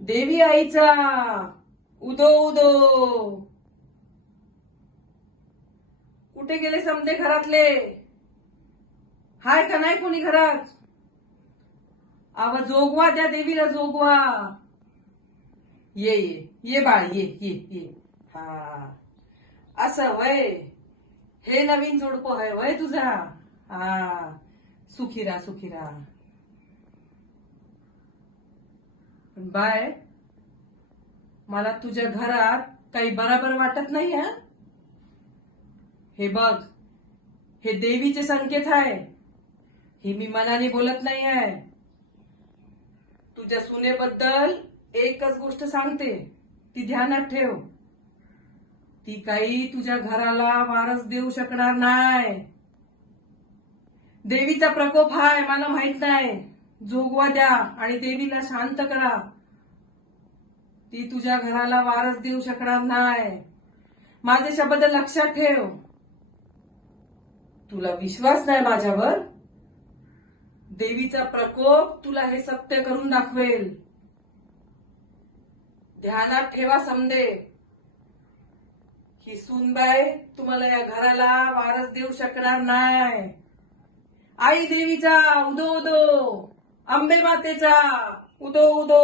देवी आईचा उदो उदो. कुठे गेले समजे घरातले? हाय का नाही कोणी घरात? आवा जोगवा, त्या देवीला जोगवा. ये ये ये बाळ, ये ये ये. हा असं वय, हे नवीन जोडपं आहे वय तुझा. हा सुखी राहा, सुखी राहा. पण बाय, मला तुझ्या घरात काही बरोबर वाटत नाही. हा हे बघ, हे देवीचे संकेत आहे. हे मी मनाने बोलत नाही आहे. तुझ्या सुनेबद्दल एकच गोष्ट सांगते, ती ध्यानात ठेव. ती काही तुझ्या घराला वारस देऊ शकणार नाही. देवीचा प्रकोप हाय, मला माहित नाही. जोगवा द्या आणि देवीला शांत करा. ती तुझ्या घराला वारस देऊ शकणार नाही. माझे शब्द लक्षात ठेव. तुला विश्वास नाही माझ्यावर? देवीचा प्रकोप तुला हे सत्य करून दाखवेल. ध्यानात ठेवा समदे, ही सूनबाई तुम्हाला या घराला वारस देऊ शकणार नाही. आई देवीचा उदो उदो, अंबे मातेचा उदो उदो.